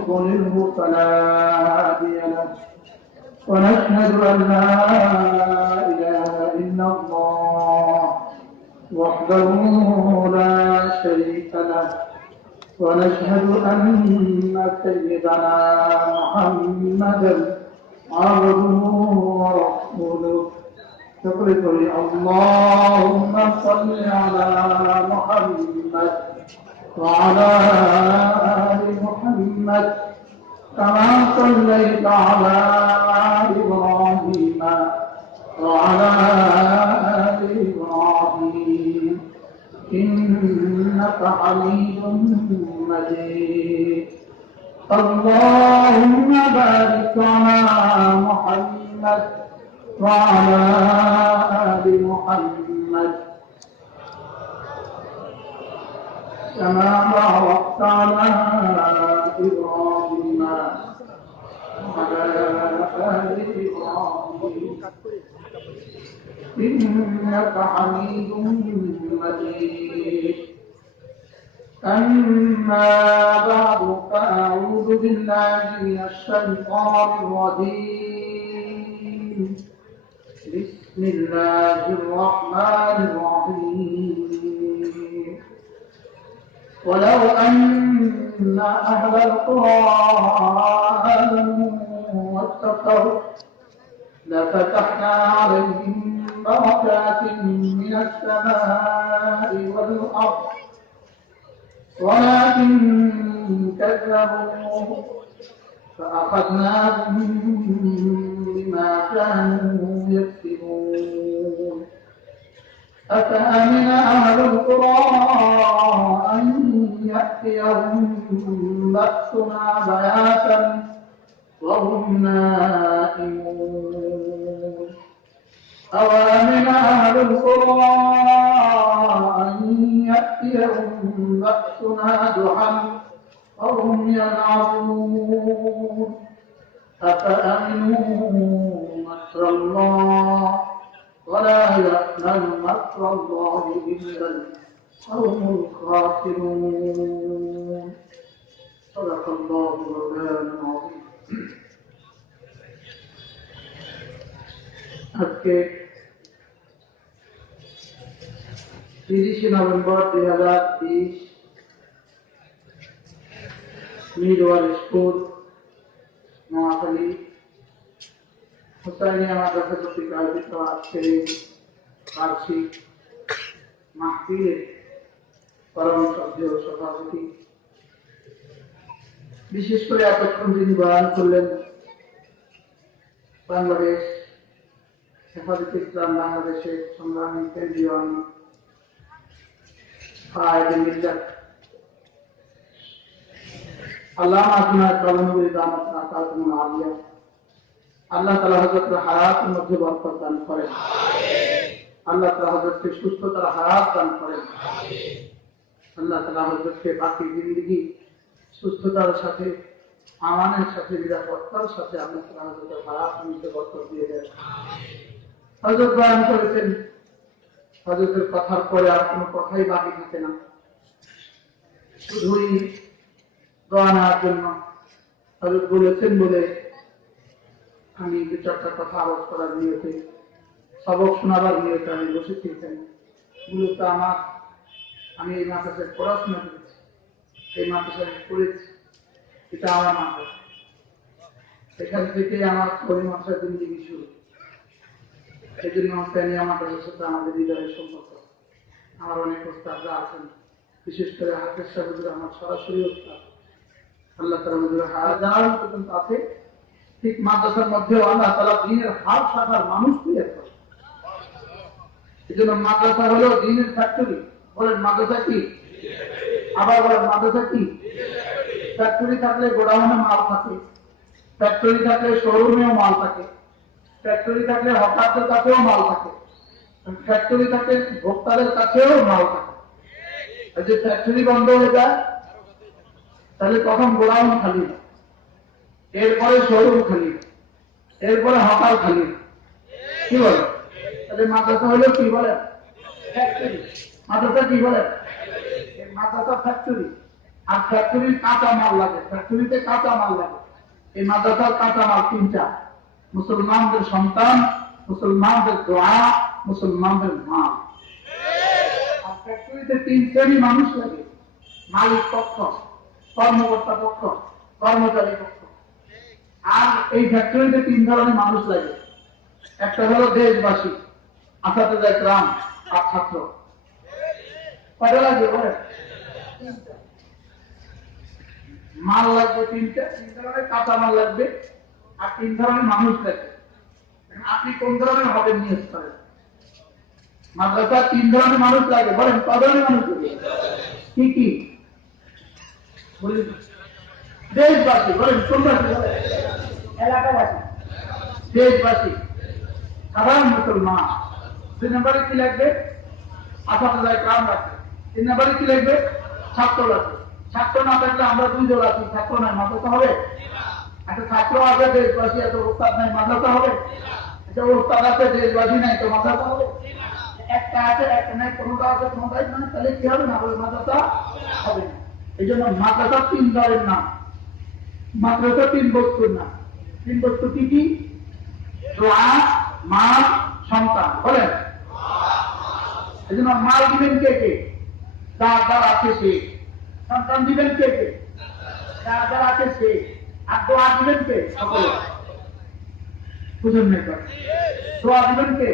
يضلله فلا هادي له ونشهد أن لا إله إلا الله وحده لا شريك له ونشهد أن سيدنا محمدا عبده ورسوله تقول اللهم صل على محمد وعلى آل محمد كما صليت على إبراهيم وعلى آل إبراهيم إنك حميد مجيد اللهم بارك على محمد وعلى آل محمد كما باركت على إبراهيم وعلى آل إبراهيم إنك حميد مجيد أما بعد فأعوذ بالله من الشيطان الرجيم بسم الله الرحمن الرحيم ولو أن أهل القرى آمنوا واتقوا لفتحنا عليهم بركات من السماء والأرض ولكن كذبوا فأخذناهم بما كانوا يكسبون أفأمن أهل القرى أن يأتيهم بأسنا بياتا وهم نائمون أوامن أهل القرى أن يأتيهم بأسنا ضحى وهم يلعبون أفأمنوا مكر الله ولا يأمن مكر الله إلا القوم الخاسرون صدق الله مولانا العظيم আজকে 30 November 2020 মিরওয়ার school Noakhali Husainia মাদ্রাসা কর্তৃক আয়োজিত আজকের বার্ষিক মাহফিলের পরম শ্রদ্ধেয় সভাপতি বিশেষ করে এতক্ষণ যিনি বয়ান করলেন বাংলাদেশ হেফাজতে ইসলাম বাংলাদেশের সংগ্রামী কেন্দ্রীয় আল্লাহ তাআলা হযরতের হায়াতের মধ্যে বরকত দান করেন, আল্লাহ তাআলা হযরতকে সুস্থতার হায়াত দান করেন, আল্লাহ তাআলা হযরতকে বাকি জিন্দেগি সুস্থতার সাথে আমানের সাথে নিরাপত্তার সাথে আল্লাহ তাআলা হযরতের হায়াতের মধ্যে বরকত দিয়ে দেন। হযরত বয়ান করেছেন, হযরতের কথার পরে আর কোনো কথাই বাকি থাকে না, শুধুই দোয়া নেওয়ার জন্য হযরত বলেছেন বলে আমি দু চারটা কথা আলোচনা করার নিয়তে সবক শোনাবার নিয়তে আমি বসেছি। মূলত আমি এই মাদ্রাসায় পড়াশোনা করেছি, এই মাদ্রাসায় পড়েছি, এটা আমার মাদ্রাসা, এখান থেকে আমার ওই মাদ্রাসার জিন্দেগি শুরু। এই জন্য স্থানীয় মাদ্রাসার সাথে আমাদের হৃদয়ের সম্পর্ক। আমার অনেক ওস্তাদরা আছেন, বিশেষ করে হাফেজ সাহেব আমার সরাসরি ওস্তাদ, আল্লাহ তাআলা হুজুরের হায়াত জানার পর্যন্ত আছে। ঠিক মাদ্রাসার মধ্যেও আল্লাহ তাআলা দ্বীনের হার শাখার মানুষ তৈরি করে। এই জন্য মাদ্রাসা হলো দ্বীনের ফ্যাক্টরি। বলেন মাদ্রাসা কি? আবার বলেন মাদ্রাসা কি? ফ্যাক্টরি থাকলে গোডাউনে মাল থাকে, ফ্যাক্টরি থাকলে শোরুমেও মাল থাকে, ফ্যাক্টরি থাকলে হকারদের কাছেও মাল থাকে, ফ্যাক্টরি থাকলে ভোক্তাদের কাছেও মাল থাকে। আর যে ফ্যাক্টরি বন্ধ হয়ে যায় তাহলে তখন গোডাউন খালি, এরপরে শোরুম খালি, এরপরে হকার খালি। কি বলে? তাহলে মাদ্রাসা হলো কি বলে? ফ্যাক্টরি। মাদ্রাসা কি বলে? মাদ্রাসা ফ্যাক্টরি। আর ফ্যাক্টরির কাঁচা মাল লাগে, ফ্যাক্টরিতে কাঁচা মাল লাগে। এই মাদ্রাসার কাঁচা মাল তিনটা: মুসলমানদের সন্তান, মুসলমানদের দোয়া, মুসলমানদের মা। আর ফ্যাক্টরিতে তিন শ্রেণী মানুষ লাগে: মালিক পক্ষ, কর্মকর্তা পক্ষ, কর্মচারী পক্ষ। আর এই ফ্যাক্টরিতে তিন ধরনের মানুষ লাগে: একটা হলো দেশবাসী, আসাতে গ্রাম আর ছাত্র। কয়টা লাগবে বলে? মাল লাগবে তিনটা, তিন ধরনের কাঁচা মাল লাগবে, আর তিন ধরনের মানুষ লাগবে। আপনি কোন ধরনের হবেন নিয়োগ করেন? মাদ্রাসার তিন ধরনের মানুষ লাগে, বলেন ক ধরনের মানুষ লাগে? কি কি বলি? দেশবাসী, বলেন কোন বাসী? এলাকাবাসী, দেশবাসী, সাধারণ মুসলমান। দুই নম্বরে কি লাগবে? আসাতে গ্রাম লাগবে। তিন নম্বরে কি লাগবে? ছাত্র লাগবে। ছাত্র না থাকলে আমরা দুই দল আছি, ছাত্র নাই মাদ্রাসা হবে? একটা ছাত্র আছে দেশবাসী, এত ওস্তাদ নাই মাদ্রাসা হবে? একটা ওস্তাদ আছে দেশবাসী নাই, তো মাদ্রাসা হবে? একটা আছে একটা নাই, কোনোটা আছে কোনোটাই নাই, তাহলে কি হবে না? বলে মাদ্রাসা হবে না। এই জন্য মাদ্রাসা তিন দলের নাম, মাদ্রাসা তিন বস্তুর নাম। তিন বস্তু কি কি? দোয়া, মাল, সন্তান। বলেন এই জন্য মাল দিবেন কে কে? যার যার আছে সে। সন্তান দিবেন কে কে? যার যার আছে সে। আর দোয়া দিবেন কে? সকলে। বুঝুন না? দোয়া দিবেন কে?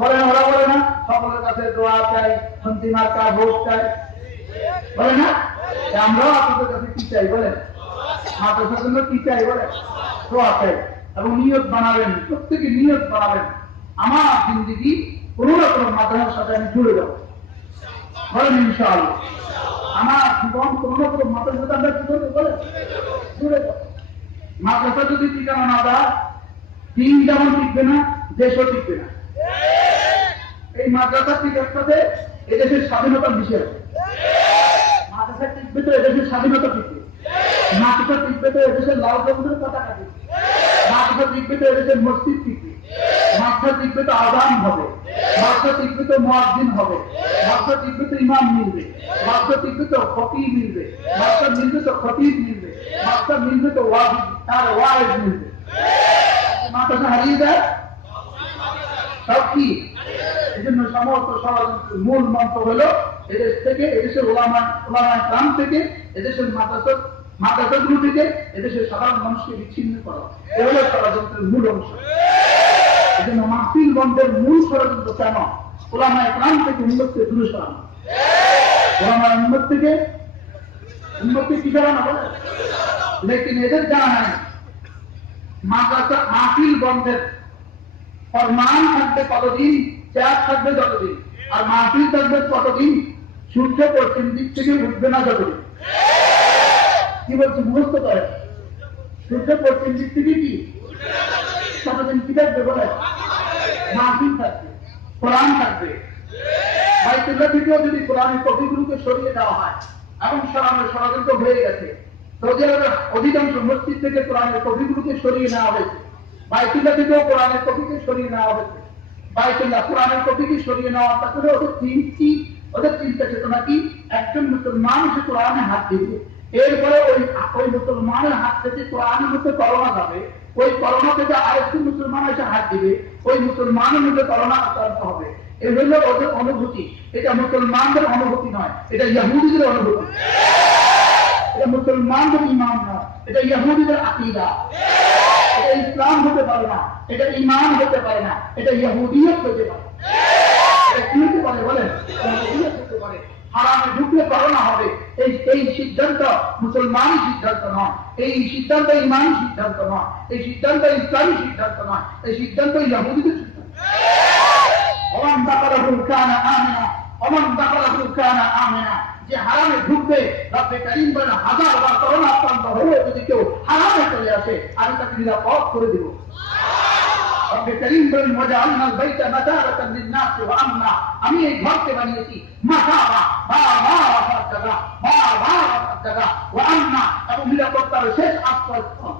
বলেন, ওরা বলে না সকলের কাছে দোয়া চাই, শান্তিমার কা ভোট চাই, বলে না? আমরাও আপনাদের কাছে কি চাই বলেন? মাদ্রাসার জন্য কি চাই বলেন? দোয়া চাই। এবং নিয়ত বানাবেন, প্রত্যেকে নিয়ত বানাবেন, আমার জিন্দিগি কোন না কোনো মাদ্রাসার সাথে আমি জুড়ে যাবো। বলেন ইনশাআল্লাহ। আমার জীবন কোন না কোনো মাদ্রাসার সাথে আমরা কি করবো বলেন? জুড়ে যাবো। মাদ্রাসা যদি ঠিকানা না দেয়, দিন যেমন টিকবে না, দেশও টিকবে না। এই মাদ্রাসা টিকার সাথে এদেশের স্বাধীনতার বিষয় আছে। মাদ্রাসা টিকবে তো এদেশের স্বাধীনতা টিকবে। মাদ্রাসা টিকবে তো এদেশের লাল সবুজের পতাকা টিকবে। মাদ্রাসা টিকবে তো এদেশের মসজিদ টিকবে। মাদ্রাসা টিকবে তো আযান হবে। মাদ্রাসা টিকবে তো মুয়াজ্জিন হবে। মাদ্রাসা টিকবে তো ইমাম মিলবে। মাদ্রাসা টিকবে তো ফকিহ মিলবে। মাদ্রাসা মিলবে তো খতিব মিলবে। মাদ্রাসা মিলবে তো তার ওয়াইজ মিলবে। মাদ্রাসা হারিয়ে যায় সব কি? এই জন্য সমস্ত ষড়যন্ত্রের মূল মন্ত্র হলো এদেশ থেকে, এদেশের ওলামায়ে কেরাম থেকে, এদেশের মাদ্রাসাগুলো থেকে এদেশের সাধারণ মানুষকে বিচ্ছিন্ন করা। এ হলো ষড়যন্ত্রের মূল অংশ। এই জন্য মাহফিল বন্ধের মূল ষড়যন্ত্র কেন? ওলামায়ে কেরাম থেকে উম্মতকে দূরে সরানো। ওলামায়ে উম্মত থেকে উম্মতকে কি করানো বলে? লেকিন এদের জানা নাই মাদ্রাসা মাহফিল বন্ধের ফরমান থাকবে কতদিন, চাপ থাকবে যতদিন, আর মাহফিল থাকবে কতদিন? সূর্য পশ্চিম দিক থেকে উঠবে না যতদিন। কি বলছে মুখস্থ করে? সূর্য পশ্চিম দিক থেকে কি কতদিন কি থাকবে বলে? মাহফিল থাকবে, কোরআন থাকবে। বাইতুল্লাহ থেকেও যদি কোরআনের কপিগুলোকে সরিয়ে দেওয়া হয়, এবং সরানোর ষড়যন্ত্র হয়ে গেছে, সৌদি আরবের অধিকাংশ মসজিদ থেকে কোরআনের কপিগুলোকে সরিয়ে নেওয়া হয়েছে। বাইতুল্লাহ থেকেও কোরআনের কপিকে সরিয়ে নেওয়া হয়েছে। বাইতুল্লাহ কোরআনের কপিকে সরিয়ে নেওয়ার তারপরে ওদের চিন্তা চেতনা কি? একজন মুসলমান এসে কোরআনে হাত দিবে, এরপরে ওই মুসলমানের হাত থেকে কোরআনের মধ্যে করোনা যাবে, ওই করোনা থেকে আরেকজন মুসলমান এসে হাত দিবে, ওই মুসলমানের মধ্যে করোনা আক্রান্ত হবে। এই হলো ওদের অনুভূতি। এটা মুসলমানদের অনুভূতি নয়, এটা ইহুদিদের অনুভূতি। এটা মুসলমানদের ইমান নয়, এটা ইহুদিদের আকীদা। এটা ইসলাম হতে পারে না, এটা ঈমান হতে পারে না, এটা ইহুদিয়ত হতে পারে। এটা কি হতে পারে বলেন? ইহুদিয়ত হতে পারে। হারামে ঢুকলে করোনা হবে, এই সিদ্ধান্ত মুসলমানই সিদ্ধান্ত নয়, এই সিদ্ধান্ত ঈমানি সিদ্ধান্ত নয়, এই সিদ্ধান্ত ইসলামী সিদ্ধান্ত নয়, এই সিদ্ধান্ত ইহুদিদের সিদ্ধান্ত। ওমান দাখালাহু কানা আমিনা, ওমান দাখালাহু কানা আমিনা। যে হারামে ঢুকবে, রব্বে কারীম বলেন 1000 বার করোনা আক্রান্ত হলে যদি কেউ হারামে চলে আসে, আমি তাকে নিরাপদ করে দেব। রব্বে কারীম বলেন ওয়াজআলনাল বাইতা মাতারাতান লিন-নাস ওয়া আমনা। আমি এই ঘরকে বানিয়েছি মাতারা, বারবার আসার জায়গা, বারবার আসার জায়গা, ওয়া আমনা, এবং নিরাপত্তার শেষ আশ্রয়স্থল।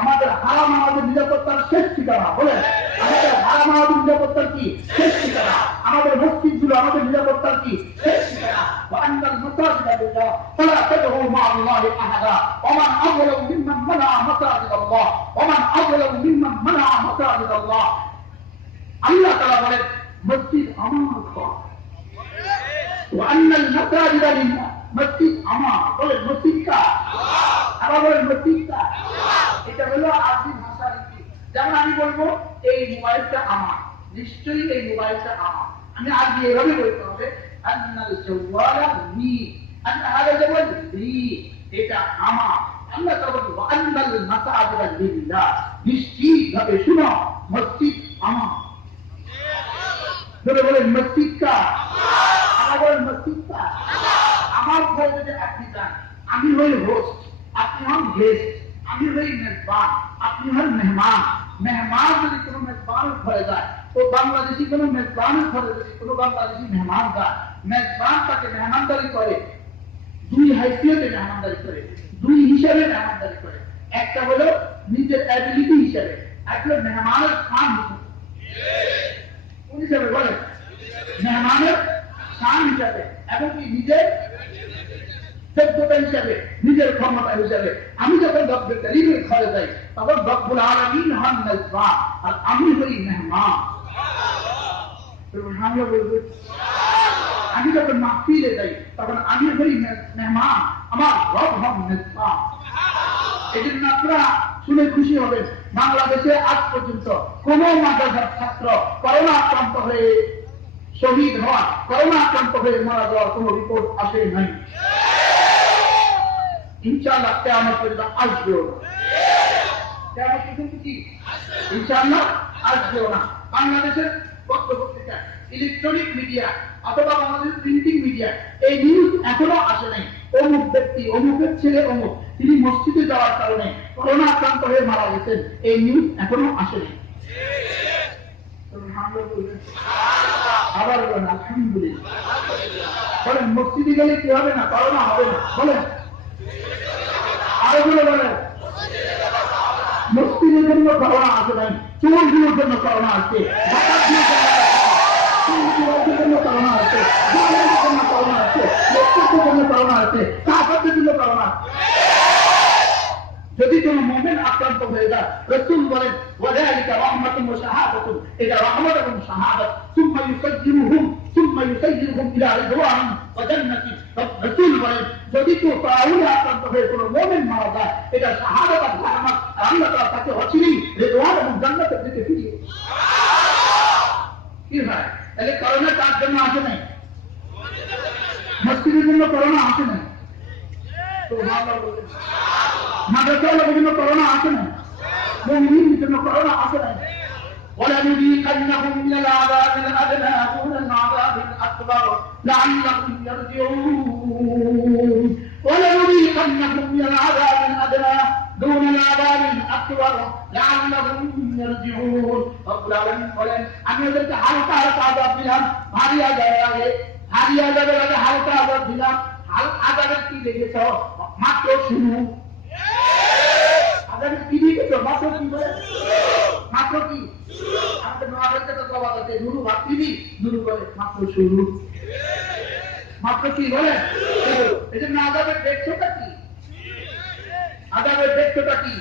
আমাদের হারাম আমাদের নিরাপত্তার শেষ ঠিকানা। বলেন আমাদের হারাম আমাদের নিরাপত্তার কি শেষ ঠিকানা? আমাদের মসজিদগুলো আমাদের নিরাপত্তার কি শেষ ঠিকানা? وأن المساجد لله فلا تدعوا مع الله أحدا ومن أظلم ممن منع مساجد الله ومن أظلم ممن منع مساجد الله। আল্লাহ তাআলা বলেন মসজিদ আমার ঘর। وأن المساجد لله, মসজিদ আমার। বলেন মসজিদ কার? আবার বলেন মসজিদ কার? এটা হলো আরবি ভাষার রীতি। যেমন আমি বলবো এই মোবাইলটা আমার, নিশ্চয়ই এই মোবাইলটা আমার। আমি আরবি এভাবে বলতে হবে আন্নাল জাওয়ালা লি, আন্না হাদা জাওয়াল লি, এটা আমার। আল্লাহ তাআলা বলেন ওয়ান্নাল মাসাজিদা লিল্লাহ, নিশ্চিতভাবে শুনো মসজিদ আমার। বলে বলেন মসজিদ কার? আমার মসজিদ কার? আমার ঘরে যদি আপনি যান, আমি হই হোস্ট, আপনি হন গেস্ট, আমি হই মেজবান, আপনি হন মেহমান। মেহমান যদি কোনো মেজবানের ঘরে যায়, তো বাংলাদেশি কোনো মেজবানের ঘরে যদি কোনো বাংলাদেশি মেহমান যায়, মেজবান তাকে মেহমানদারি করে দুই হাইসিয়তে মেহমানদারি করে, দুই হিসাবে মেহমানদারি করে। একটা হলো নিজের অ্যাবিলিটি হিসাবে, একটা হলো মেহমানের খান হিসাবে। বলে মেহমানের শান হিসাবে, এবং কি নিজের যোগ্যতা হিসাবে, নিজের ক্ষমতা হিসাবে। আমি যখন রব্বুল কারীমের ঘরে যাই, তখন রব্বুল আলামিন হন মেজবান আর আমি হই মেহমান। আমি যখন মাহফিলে যাই, তখন আমি হই মেহমান, আমার রব হন মেজবান। এই জন্য আপনারা শুনে খুশি হবেন, বাংলাদেশে আজ পর্যন্ত কোন মাদ্রাসার ছাত্র করোনা আক্রান্ত হয়ে শহীদ হওয়া, করোনা আক্রান্ত হয়ে মারা যাওয়ার কোন রিপোর্ট আসে নাই। ইনশাআল্লাহ কিয়ামত পর্যন্ত আসবেও না। কিয়ামত পর্যন্ত কি ইনশাআল্লাহ আসবেও না। বাংলাদেশের পত্রপত্রিকা, ইলেকট্রনিক মিডিয়া অথবা বাংলাদেশের প্রিন্টিং মিডিয়া এই নিউজ এখনো আসে নাই অমুক ব্যক্তি, অমুকের ছেলে অমুক, তিনি মসজিদে যাওয়ার কারণে করোনা আক্রান্ত হয়ে মারা গেছেন, এই নিউজ এখনো আসে নাই। আবার বলেন আলহামদুলিল্লাহ। বলেন মসজিদে গেলে কি হবে না? করোনা হবে না। বলেন আরো বলেন মসজিদের জন্য করোনা আসে নাই, চোরগুলোর জন্য করোনা আসছে, জন্য করোনা আছে, জন্য করোনা আছে, লোকদের জন্য করোনা আছে, কাফেরদের জন্য করোনা। যদি কোনো মুমিন আক্রান্ত হয়ে যায়, রাসূল বলেন ওয়াযালিকা রাহমাতুন ওয়া শাহাদাতুন, এটা রহমত এবং শাহাদাত। সুম্মা ইউসাজ্জিরুহুম ইলা রিদওয়ান ওয়া জান্নাতি। রাসূল বলেন যদি কেউ তাআউলে আক্রান্ত হয়ে কোনো মুমিন মারা যায়, এটা শাহাদাত আর রহমত, আল্লাহ তাআলা তাকে অচিরেই রিদওয়ান এবং জান্নাতের দিকে ফিরিয়ে দেন। কি হয় তাহলে করোনা তার জন্য আসে নাই, মসজিদের জন্য করোনা আসে নাই, তো মাদ্রাসার জন্য করোনা আসে নাই, মুমিনের জন্য করোনা আসে নাই। ولنذيقنهم من العذاب الأدنى دون العذاب الأكبر لعلهم يرجعون ولنذيقنهم من العذاب الأدنى دون العذاب الأكبر لعلهم يرجعون। رب العالمين বলেন আমি ওদেরকে হালকা হালকা আযাব দিলাম, ভারী আযাবের আগে, ভারী আযাবের আগে হালকা আযাব দিলাম। আযাবের কি দেখেছো? মাত্র শুরু। আযাবের কি দেখেছো? মাত্র কি বলে? মাত্র কি? আমাদের নোয়াখালীতে তো প্রবাদ আছে, নুরু ভাতিবি, নুরু বলে মাত্র শুরু। মাত্র কি বলে? এই জন্য আযাবের দেখছোটা কি? আযাবের দেখছোটা কি?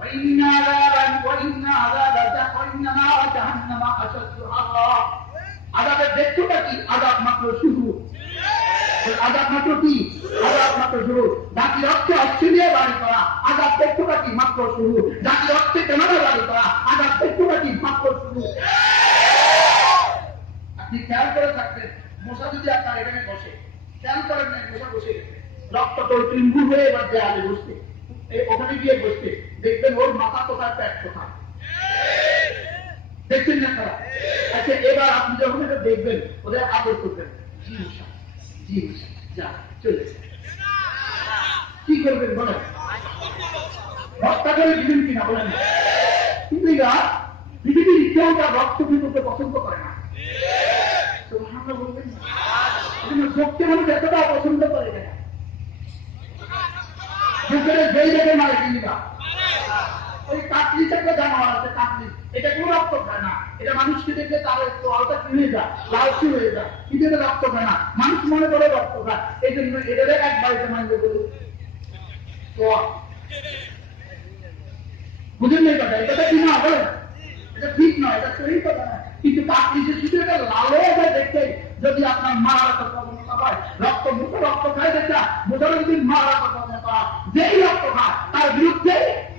وإن عذاب جهنم أشد حرا। আযাবের দেখছোটা কি? আযাব মাত্র শুরু। আযাব মাত্র কি? আযাব মাত্র শুরু। বাকি অর্থে অস্ট্রেলিয়া বাড়ি করা, আযাব দেখছোটা কি? মাত্র শুরু। বাকি অর্থে কানাডা বাড়ি করা, আযাব দেখছোটা কি? মাত্র শুরু। আপনি খেয়াল করে থাকবেন, মশা যদি আপনার এখানে বসে, খেয়াল করেন না মশা বসে গেছে, রক্ত তো ট্রিঙ্গুল হয়ে এবার দেয়ালে বসতে, ওখানে গিয়ে বসতে, দেখবেন ওর মাথা কোথায়, পেট কোথায়, দেখছেন না তারা? আচ্ছা এবার আপনি যখন এটা দেখবেন, ওদের আদর করবেন, জি মশা, জি মশা, যা চলে, কি করবেন বলেন? রক্ত করে দিবেন কিনা বলেন? কিন্তু এরা পৃথিবীর কেউ তার রক্ত বিন্দুকে পছন্দ করে না। আমরা বলবেন না, শক্তি মানুষ এতটা পছন্দ করে না, যেই জায়গায় মারে কিনা কাকলি থেকে জানোয়ার আছে, কাকলি, এটা কোনো রক্ত খায় না। এটা মানুষকে দেখে তার একটু আলতা হয়ে যায়, লালচি হয়ে যায়, কিন্তু এটা রক্ত খায় না। মানুষ মনে করে রক্ত খায়, এই জন্য এটা এক বাড়িতে মাইন্ড করে বুঝেন এই কথা। এটা কি না বলেন, এটা ঠিক নয়, এটা সহি কথা না। কিন্তু কাকলি যে শুধু এটা লালে দেখে যদি আপনার মারাত্মক প্রবণতা হয়, রক্ত মুখে রক্ত খায় দেখা বোঝানো যদি মারাত্মক প্রবণতা হয়, যেই রক্ত খায় তার বিরুদ্ধে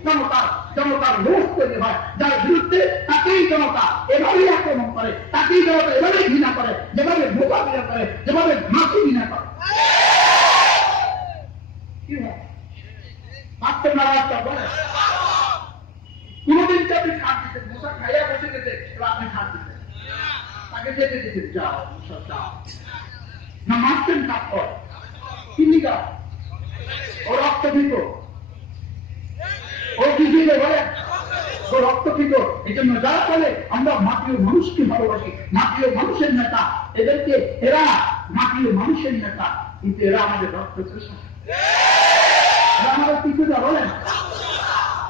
জনতার রোষ তৈরি হয়, যার বিরুদ্ধে তাকেই জনতা এভাবেই আক্রমণ করে, তাকেই জনতা এভাবেই ঘৃণা করে, যেভাবে বোকা ঘৃণা করে, যেভাবে মাছি ঘৃণা করে। কি হয় মাত্র মারাত্মক বলে কোনদিন আপনি খাট দিতেন, মশা খাইয়া বসে গেছে, আপনি খাট দিতেন, তাকে যেতে দিতেন, যাও মশা যাও না, মারতেন তারপর কিনিকা ও রক্ত দিত, ও কি দিলে বলে ও রক্ত দিত। এই জন্য যারা বলে আমরা মাটির মানুষকে ভালোবাসি, মাটির মানুষের নেতা, এদেরকে এরা মাটির মানুষের নেতা, কিন্তু এরা আমাদের রক্ত চোষা, এরা আমাদের কিছু যা বলেন,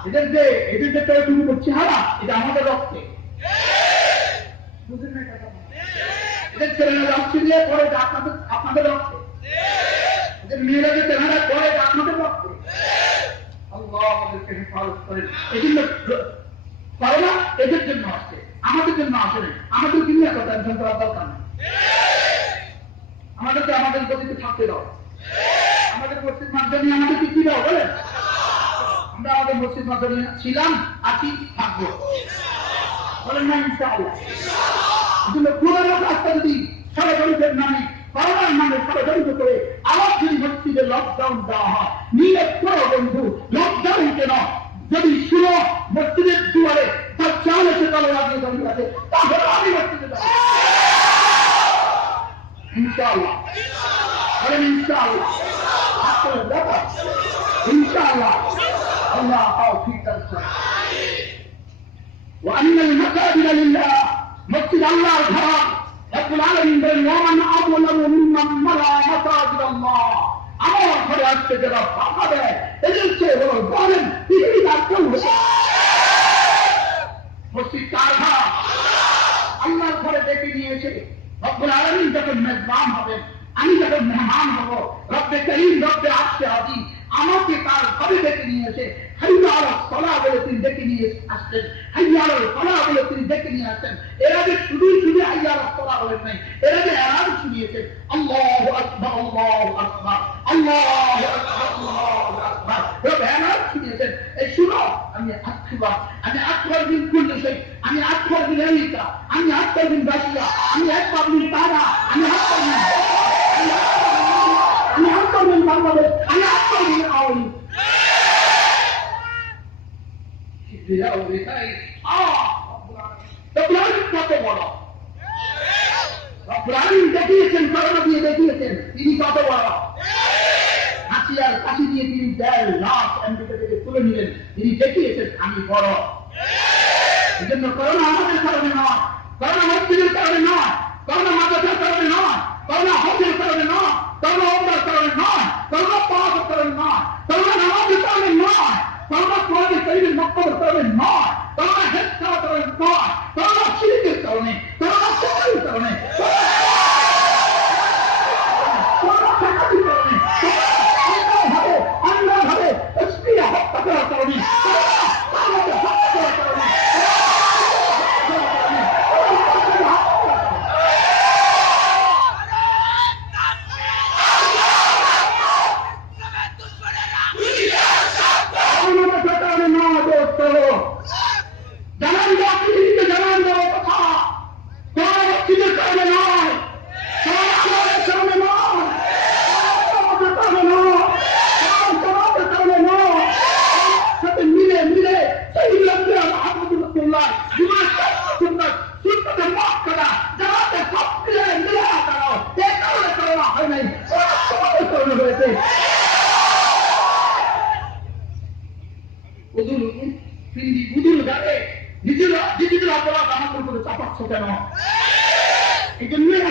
এদের যে তৈরি করছে হারা, এটা আমাদের রক্তে, বুঝলেন না কথা। এদের ছেলেরা রক্ত দিয়ে পরে আপনাদের রক্তে, এদের মেয়েরা যে তেনারা পরে আপনাদের রক্তে। আল্লাহ আমাদেরকে হেফাজত করেন। এই জন্য করোনা এদের জন্য আসছে, আমাদের জন্য আসে না। আমাদের কিন্তু একটা টেনশন করার দরকার নেই, আমাদেরকে আমাদের গতিতে থাকতে দাও, আমাদের মসজিদ মাধ্যমে আমাদেরকে কি দাও বলেন, আমরা আমাদের মসজিদ মাধ্যমে ছিলাম, আছি, থাকবো, বলেন না ইনশাআল্লাহ। পুরোনো রাস্তা যদি ষড়যন্ত্রের নামে, করোনার নামে ষড়যন্ত্র করে আবার যদি মসজিদে লকডাউন দেওয়া হয়, নিয়ে করো বন্ধু, লকডাউন কেন যদি শুনো মসজিদের দুয়ারে তার চাল এসে তাহলে লাগিয়ে দাঁড়িয়ে আছে, তাহলে আমি মসজিদে যাবো ইনশাআল্লাহ, বলেন ইনশাআল্লাহ, ইনশাআল্লাহ। আল্লাহ তৌফিক দান করেন। وأن المساجد لله مسجد الله الحرام رب العالمين بين ومن أظلم ممن منع مساجد الله আমার ঘরে আসতে যারা ফাঁকা দেয় এদের চেয়ে বড় জানেন পৃথিবীর আর কেউ মসজিদ কার ঘর? আল্লাহর ঘরে ডেকে নিয়েছে। রব্বুল আলামিন যখন মেজবান হবেন, আমি যখন মেহমান হব, রব্বে করিম রব্বে আরশে আযীম আমাকে তার ঘরে ডেকে নিয়েছে। হাইয়া আলাস সালাহ বলে তিনি ডেকে নিয়ে আসছেন, হাইয়া আলাল ফালাহ বলে তিনি ডেকে নিয়ে আসছেন। এরা যে শুধু হাইয়া আলাস সালাহ বলেন নাই, এরা যে এলান শুনিয়েছেন আল্লাহু আকবার, আল্লাহু আকবার, আল্লাহু আকবার, আল্লাহু আকবার, রব্বে এলান শুনিয়েছেন। এই শুনো, আমি আকবার বিন কুল্লি শাই, আমি আকবার বিন আমিকা, আমি আকবার বিন বাশিয়া, আমি আকবার বিন তারা, আমি আকবার বিন বাংলাদেশ, আমি আকবার বিন আওয়ামী। কত বড় দেখিয়েছেন, করোনা দিয়ে দেখিয়েছেন তিনি কত বড়। হাসি আর কাশি দিয়ে তিনি 1.5 লাখ আমেরিকা থেকে তুলে নিলেন, তিনি দেখিয়েছেন আমি বড়। এই জন্য করোনা আমাদের কারণে নয়, করোনা মসজিদের কারণে নয়, করোনা মাদ্রাসার কারণে নয়, করোনা হজের কারণে নয়, করোনা ওমরার কারণে নয়, করোনা পাওয়ার কারণে নয়, করোনা নামাজের কারণে নয়, করোনা কোরআনের কারীমের মক্তবের কারণে নয়, করোনা হেড খাওয়ার কারণে নয়, করোনা শিরকের কারণে, করোনা শরীরের কারণে, করোনা শাকাতির কারণে, অন্যভাবে তসবিহ হত্যা করার কারণে, করোনা হত্যা করার কারণে,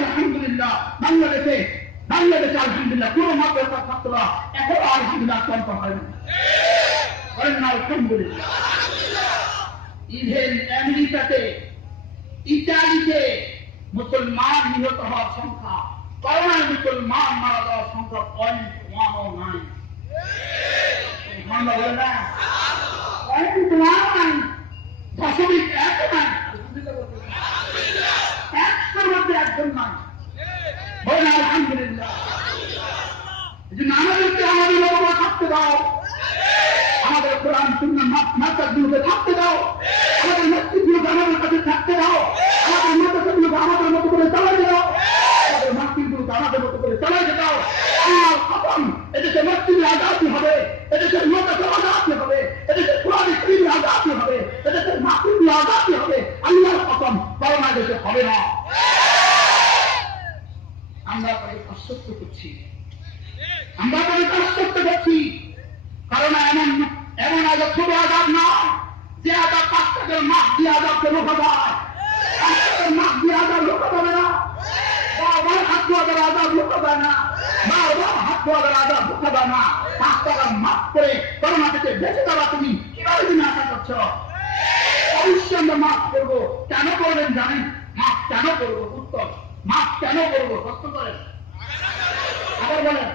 আলহামদুলিল্লাহ বাংলাদেশে আলহামদুলিল্লাহ কোন মাদ্রাসা ছাত্ররা এখন আলহামদুলিল্লাহ আক্রান্ত হয় না, আলহামদুলিল্লাহ। ইভেন আমেরিকাতে, ইটালিতে মুসলমান নিহত হওয়ার সংখ্যা, করোনায় মুসলমান মারা যাওয়ার সংখ্যা 0.109। বলে না 0.19, 0.1 একশোর মধ্যে একজন নাই। বলেন আলহামদুলিল্লাহ। এই জন্য আমাদেরকে আমাদের লোকরা থাকতে দাও, আমাদের কোরআন সুন্নাহ মাদ্রাসাগুলোতে থাকতে দাও, আমাদের মসজিদগুলোকে আমাদের কাছে থাকতে দাও, আমাদের মাদ্রাসাগুলোকে আমাদের মতো করে চালাতে দাও, আমাদের মসজিদগুলোকে আমাদের মতো করে চালাতে দাও। আল্লাহর কসম, এদেশে মসজিদে আজাদি হবে, এদেশের মাদ্রাসা আজাদি হবে, এদেশের কোরআন শরীফে আজাদি হবে, এদেশের মসজিদে আজাদি হবে। আল্লাহর কসম, করোনা দেশে হবে না। আমরা তাদের আশ্বস্ত করছি, আমরা তাদের আশ্বস্ত করছি। কারণ এমন আজাব ছোট আজাব না যে আজাব 5 টাকার মাছ দিয়ে আজাবকে রোখা যায়। 5 টাকার মাছ দিয়ে আজাব রোখা যাবে না, বারবার হাত ধোয়াদের আজাব রোখা যায় না, বারবার হাত ধোয়াদের আজাব রোখা যায় না। 5 টাকার মাছ করে করোনা থেকে বেঁচে যাওয়া তুমি কিভাবে তুমি আশা করছো? অবশ্যই আমরা মাছ করবো। কেন করবেন জানেন? মাছ কেন করবো? উত্তর, মাছ কেন করবো? প্রশ্ন করেন, আবার বলেন,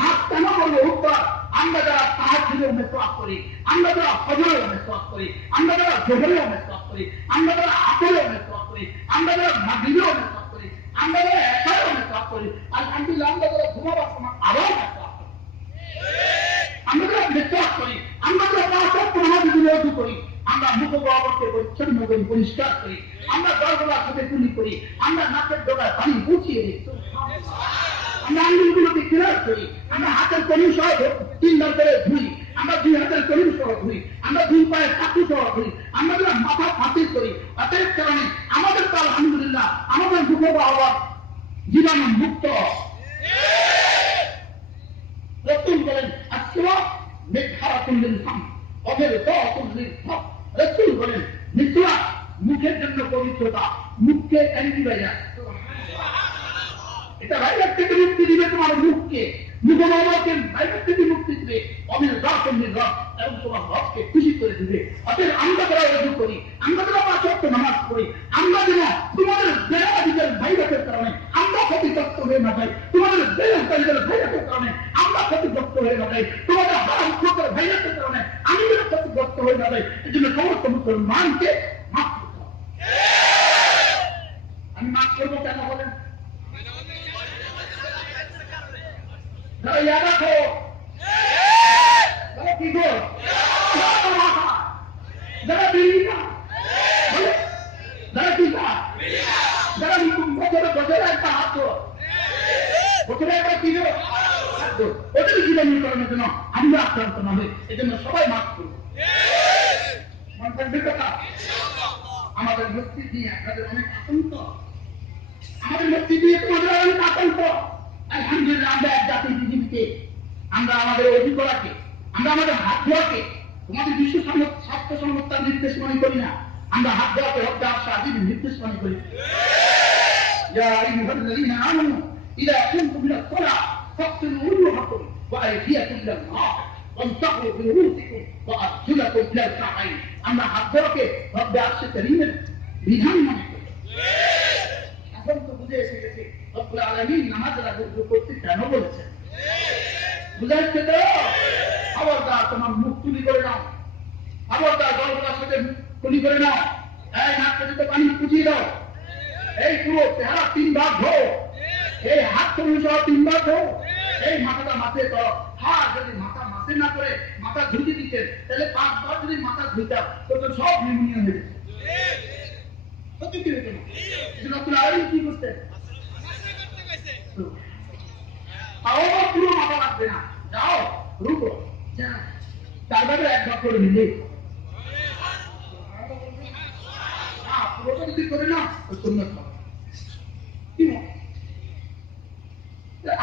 মাছ কেন করবো? উত্তর, আমরা যারা তাহাজ্জুদের মেসওয়াক করি, আমরা যারা ফজরের মেসওয়াক করি, আমরা যারা জোহরের মেসওয়াক করি, আমরা যারা আসরের মেসওয়াক করি, আমরা যারা মাগরিবের মেসওয়াক করি, আমরা যারা এশারের মেসওয়াক করি, আলহামদুলিল্লাহ আমরা যারা ঘুমাবার সময় আবার মেসওয়াক করি, আমরা যারা মেসওয়াক করি, আমরা যারা 5 ওয়াক্ত নামাজ ওযু করি, আমরা মুখ বরাবরকে পরিচ্ছন্ন করি, পরিষ্কার করি, আমরা দরগলার সাথে কুলি করি, আমরা নাকের ডগায় পানি পৌঁছিয়ে দিই, আমরা আঙ্গুলগুলোকে ক্লিয়ার করি, আমরা হাতের কনুই সহ 3 বার করে ধুই, আমরা 2 হাতের কনুই সহ ধুই, আমরা 2 পায়ের চাকু সহ ধুই, আমরা যারা মাথা ফাঁসি করি। অতএব কারণে আমাদের তো আলহামদুলিল্লাহ আমাদের মুখ বরাবর জীবাণু মুক্ত। রসুল বলেন আসওয়াক মিকহারাতুল লিলফম ওয়া মিরদাতুল লিলফম। রসুল বলেন মিসওয়াক মুখের জন্য পবিত্রতা, মুখকে অ্যান্টিভাইরাস। এটা ভাইরাস থেকে মুক্তি দিবে তোমার মুখকে, মুখকে ভাইরাস থেকে মুক্তি দিবে, অমিরদাতুল লিলফম, এবং তোমার রবকে খুশি করে দিবে। অতএব আমরা যারা ওযু করি, আমরা যারা 5 ওয়াক্ত নামাজ পড়ি, আমরা যেন তোমাদের বেনাদিকের ভাইরাসের কারণে আমরা ক্ষতিগ্রস্ত হয়ে না যাই, তোমাদের বেনাদিকের ভাইরাসের কারণে আমরা ক্ষতিগ্রস্ত হয়ে না যাই, তোমাদের হারাম খোকের ভাইরাসের কারণে আমি যেন ক্ষতিগ্রস্ত হয়ে না যাই। এই জন্য সমস্ত মুসলমানকে মাফ করতে হবে। আমি মাফ করবো কেন বলেন? যারা ইয়াদা খো, যারা কি গো, যারা বিড়ি না, যারা কি না, যারা বছরে একটা হাত, বছরে একটা কি ওদের জীবন করানোর জন্য আমরা আক্রান্ত না হই। এই জন্য সবাই মাফ করবো। কথা, আমাদের মসজিদ নিয়ে আপনাদের অনেক আতঙ্ক, আমাদের মসজিদ নিয়ে তোমাদের অনেক আতঙ্ক। আলহামদুলিল্লাহ আমরা এক জাতির পৃথিবীতে, আমরা আমাদের অধিকারকে, আমরা আমাদের হাত ধোয়াকে তোমাদের বিশ্ব স্বাস্থ্য সংস্থার নির্দেশ মনে করি না, আমরা হাত ধোয়াকে হত্যার স্বাধীন নির্দেশ মনে করি। ইয়া আইয়ুহাল্লাযীনা আমানু ইযা কুমতুম ইলা সলাহ ফাগসিলু ওজুহাকুম ওয়া আইদিয়াকুম ইলাল মারাফিক ওয়ামসাহু বিরুউসিকুম ওয়া আরজুলাকুম ইলাল কা'বাইন। আমরা হাত ধোয়াকে রব্বে আরশে কারীমের বিধান মনে করি। এখন তো বুঝে এসে গেছে রব্বুল আলামিন নামাজের আগে ওযু করতে কেন বলেছেন। বুঝাচ্ছে তো? খবরদার তোমার মুখ তুলি করে নাও, খবরদার গর্বতার সাথে তুলি করে নাও, এই নাকটা দিতে পানি পুজিয়ে দাও, এই পুরো চেহারা 3 বার ধো, এই হাত তুমি সহ 3 বার ধো, এই মাথাটা মাথায় করো। হ্যাঁ, যদি মাথা মাথায় না করে মাথা ধুতে দিতেন তাহলে 5 বার যদি মাথা ধুইতাম তো সব নিউমোনিয়া হয়ে যেত। সত্যি কি হতো না? এই জন্য রব্বুল আলামিন কি করতেন? তাও পুরো মাথা লাগবে না, যাও রুকো, তারপরে 1 বার করে নিলে পুরোটা যদি করে না তো সুন্নাত হবে।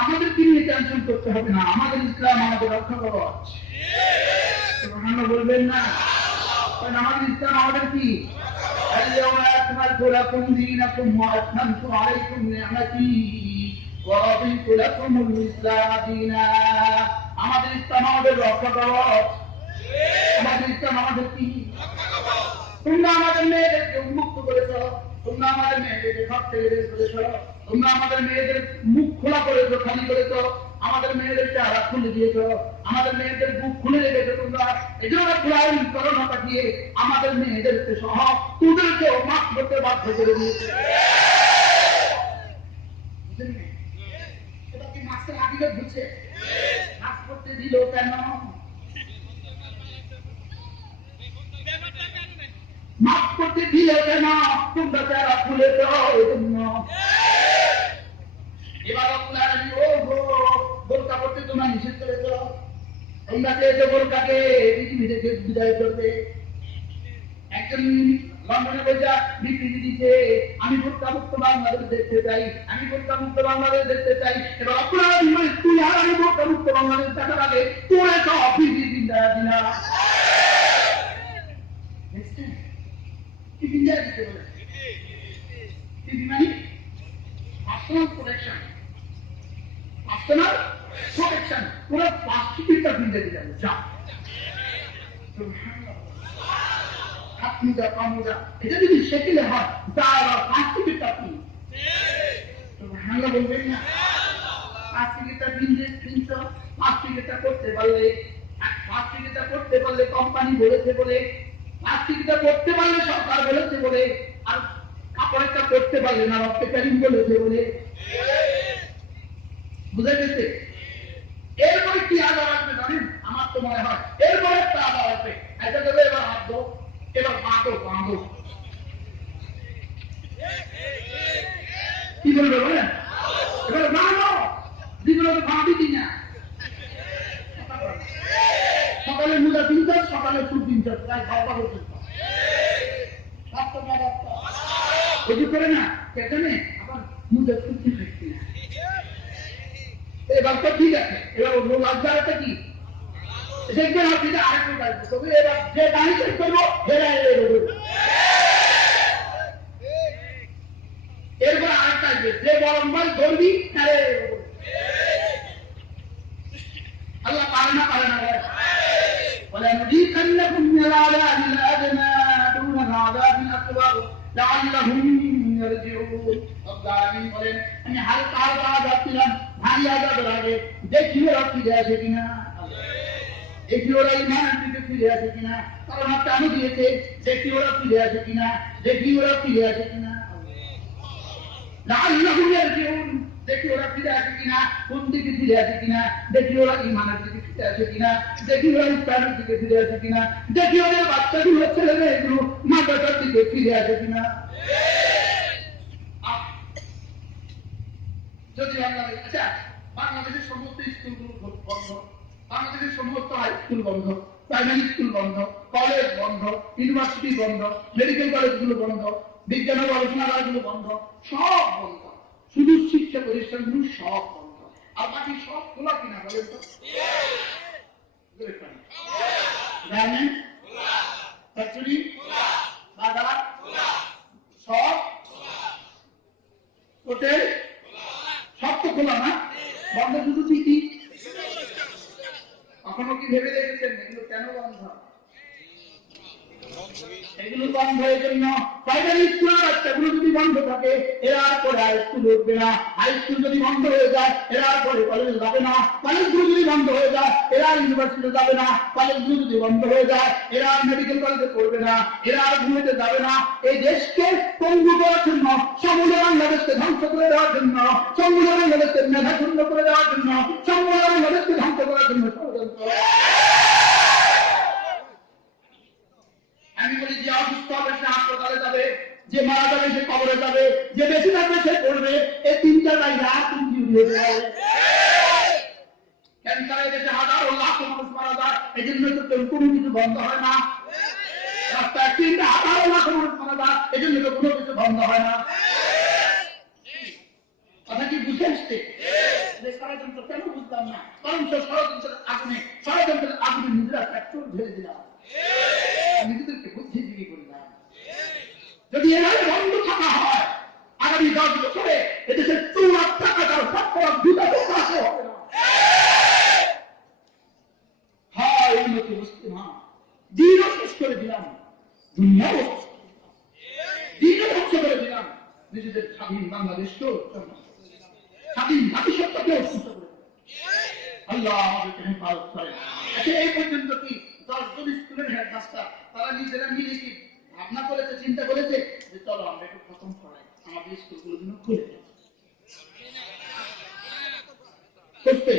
আমাদের কি নিয়ে টেনশন করতে হবে না, আমাদের ইসলাম আমাদের রক্ষা কবচ। বলবেন না? আমাদের ইসলাম আমাদের কি? اليوم أكملت لكم دينكم وأتممت عليكم نعمتي ورضيت لكم الإسلام دينا। আমাদের ইসলাম আমাদের রক্ষা কবচ, আমাদের ইসলাম আমাদের কি? তোমরা আমাদের মেয়েদেরকে উন্মুক্ত করেছ, তোমরা আমাদের মেয়েদেরকে ঘর থেকে বের করেছ, তোমরা আমাদের মেয়েদের মুখ খোলা করেছ, খালি করেছ, আমাদের মেয়েদের চেহারা খুলে দিয়েছ, আমাদের মেয়েদের বুক খুলে রেখেছ তোমরা। এই জন্য ফ্লাইং করোনা পাঠিয়ে আমাদের মেয়েদেরকে সহ তোদেরকেও মাফ করতে বাধ্য করে দিয়েছে। এটা কি মাস্টার আদিলে বুঝছে? মাফ করতে দিল কেন? মাফ করতে দিলে কেন? তোমরা যারা খুলে দাও এজন্য। এবার আপনারা বোরকা করতে তোমরা নিষেধ করে দাও। তোমরা চেয়েছো বোরকাকে পৃথিবী থেকে বিদায় করবে। একজন লন্ডনে বসে বিবৃতি দিচ্ছে, আমি বোরকা মুক্ত বাংলাদেশ দেখতে চাই, আমি বোরকা মুক্ত বাংলাদেশ দেখতে চাই। এবার আপনারা তুই আর আমি বোরকা মুক্ত বাংলাদেশ দেখার আগে তোরা সব পৃথিবী বিদায় দিনা। Personal protection. Personal protection. পুরো প্লাস্টিকটা কিনতে দিলাম যা। আপনিটা পামুদা এটা যদি সেকেলে হয় তারা প্লাস্টিকটা কি? হাঙ্গা বলবেন না। প্লাস্টিকটা কিনছ, প্লাস্টিকটা করতে পারলে কোম্পানি বলেছে বলে, প্লাস্টিকটা করতে পারলে সরকার বলেছে বলে, আর কাপড়টা করতে পারলে না রপ্তানি বলেছে বলে। বুঝা গেছে? এরপরে কি আদার আসবে জানেন? আমার তো মনে হয় এরপরে একটা আদার আসবে। এটা দেবে এবার হাত দো, এবার বাঁধো। কি বলবে বলেন? এবার বাঁধো, যেগুলো তো বাঁধি কিনা। সকালে মুদা 3 সকালে চুল 3 প্রায় 12টা পর্যন্ত করে না কেটে আবার মুদা চুল খাচ্ছি না। এবার তো ঠিক আছে, এবার লজ্জাটা কি দেখবেন আপনি আরেকটু গাইবে, তবে এবার যে গাড়ি চেক করবো এরপর আরেকটা আসবে, যে গরম মাল ধরবি আল্লাহ পারে না বলে نذيقنكم من العذاب الأدنى دون العذاب الأكبر لعلهم يرجعون। বলেন আমি হালকা আযাব দিলাম, ভারী আযাবের আগে দেখি ওরা ফিরে আসে কিনা, দেখি ওরা ইমানের দিকে ফিরে আসে কিনা। কারণ কেন দিয়েছে? দেখি ওরা ফিরে আসে কিনা। লাআল্লাহুম ইয়ারজিউন, দেখি ওরা ফিরে আসে কিনা, কোন দিকে ফিরে আসে কিনা, দেখি ওরা ইমানের দিকে ফিরে আসে কিনা, দেখি ওরা ইসলামের দিকে ফিরে আসে কিনা, দেখি ওদের বাচ্চাগুলো ছেলে মেয়েগুলো মাদ্রাসার দিকে ফিরে আসে কিনা। যদি বাংলাদেশের সমস্ত স্কুলগুলো বন্ধ, বাংলাদেশের সমস্ত হাই স্কুল বন্ধ, প্রাইমারি স্কুল বন্ধ, কলেজ বন্ধ, ইউনিভার্সিটি বন্ধ, মেডিকেল কলেজগুলো বন্ধ, বিজ্ঞান গবেষণাগারগুলো বন্ধ, সব বন্ধ, শুধু শিক্ষা প্রতিষ্ঠানগুলো সব বন্ধ, আর বাকি সব খোলা কিনা বলেন তো? গার্মেন্ট, ফ্যাক্টরি, বাজার সব, হোটেল সব তো খোলা না, বন্ধ শুধু সিটি। কখনো কি ভেবে দেখেছেন এগুলো কেন বন্ধ? এগুলো বন্ধ হয়ে জন্য প্রাইমারি স্কুলের বাচ্চাগুলো যদি বন্ধ থাকে এরা আর পরে হাই স্কুল উঠবে না, হাই স্কুল যদি বন্ধ হয়ে যায় এরা আর পরে কলেজ যাবে না, কলেজগুলো যদি বন্ধ হয়ে যায় এরা আর ইউনিভার্সিটি যাবে না, কলেজগুলো যদি বন্ধ হয়ে যায় এরা আর মেডিকেল কলেজে পড়বে না, এরা আর ঘুমেতে যাবে না। এই দেশকে পঙ্গু করার জন্য, সমগ্র বাংলাদেশকে ধ্বংস করে দেওয়ার জন্য, সমগ্র বাংলাদেশকে মেধাশূন্য করে দেওয়ার জন্য, সমগ্র বাংলাদেশকে ধ্বংস করার জন্য ষড়যন্ত্র। আমি বলি যে অসুস্থ হবে সে হাসপাতালে যাবে, যে মারা যাবে সে কবরে যাবে, যে বেশি থাকবে সে করবে। এই 3টা বাইরে আর 3টি হয়ে যাবে। ক্যান্সারের দেশে হাজারো লাখ মানুষ মারা যায়, এই জন্য তো কোনো কিছু বন্ধ হয় না। রাস্তায় 3টা হাজারো লাখ মানুষ মারা যায়, এই জন্য তো কোনো কিছু বন্ধ হয় না। কথা কি বুঝে আসছে? ষড়যন্ত্র কেন বুঝলাম না? কারণ ষড়যন্ত্রের আগুনে নিজেরা পেট্রোল ঢেলে দিলাম, নিজেদেরকে বুদ্ধিজীবী করলাম। যদি এভাবে বন্ধ থাকা হয় আগামী 10 বছরে এদেশের 2 লাখ টাকা তার সব দুটা প্রকাশ হবে না। হয় উন্নতি মুসলিম দৃঢ় শেষ করে দিলাম, দুনিয়াও দিনও ধ্বংস করে দিলাম, নিজেদের স্বাধীন বাংলাদেশকেও স্বাধীন জাতিসত্তাকেও ধ্বংস করে দিলাম। আল্লাহ আমাদেরকে হেফাজত করেন। আচ্ছা, এই পর্যন্ত কি 10 জন স্কুলের হেডমাস্টার তারা নিজেরা মিলে কি ভাবনা করেছে, চিন্তা করেছে যে চলো আমরা একটু খতম করাই, আমাদের স্কুলগুলো যেন খুলে দেয়? করতে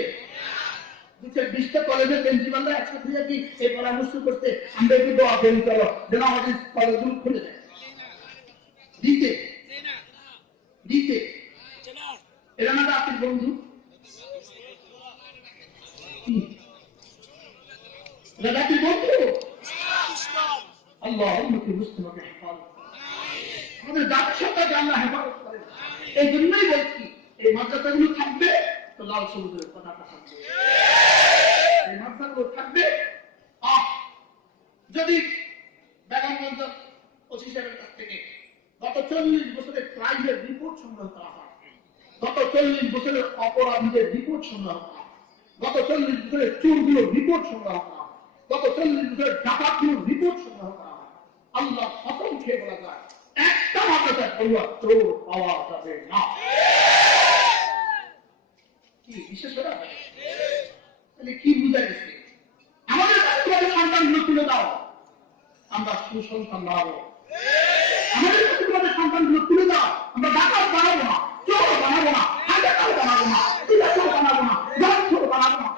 20টা কলেজের প্রিন্সিপালরা একসাথে হয়ে কি এই পরামর্শ করতে আমরা একটু দোয়া করি চলো যেন আমাদের কলেজগুলো খুলে দেয়? দিতে দিতে এরা না আপনার বন্ধু, জাতির বন্ধু। আল্লাহ উম্মতি মুসলিমকে হেফাজত করেন, আমাদের জাতিসত্তাকে আল্লাহ হেফাজত করেন। এই জন্যই বলছি এই মাদ্রাসাগুলো থাকবে তো লাল সবুজের পতাকা থাকবে, এই মাদ্রাসাগুলো থাকবে। যদি বেগমগঞ্জ ওসি সাহেবের কাছ থেকে গত 40 বছরের ক্রাইমের রিপোর্ট সংগ্রহ করা হয়, গত 40 বছরের অপরাধীদের রিপোর্ট সংগ্রহ করা হয়, গত 40 বছরের চোরগুলোর রিপোর্ট সংগ্রহ করা হয়, গত 40 বছরের ডাকাতগুলোর রিপোর্ট সংগ্রহ করা হয়, আল্লাহ কসম খেয়ে বলা যায় একটা মাদ্রাসায় পড়ুয়া চোর পাওয়া যাবে না। কি বিশেষ করা তাহলে কি বুঝা গেছে? আমাদের কাছে তোমাদের সন্তানগুলো তুলে দাও, আমরা সুসন্তান বানাবো। আমাদের কাছে তোমাদের সন্তানগুলো তুলে দাও, আমরা ডাকাত বানাবো না, চোর বানাবো না, হাজার বানাবো না, চোর বানাবো না, চোর বানাবো না।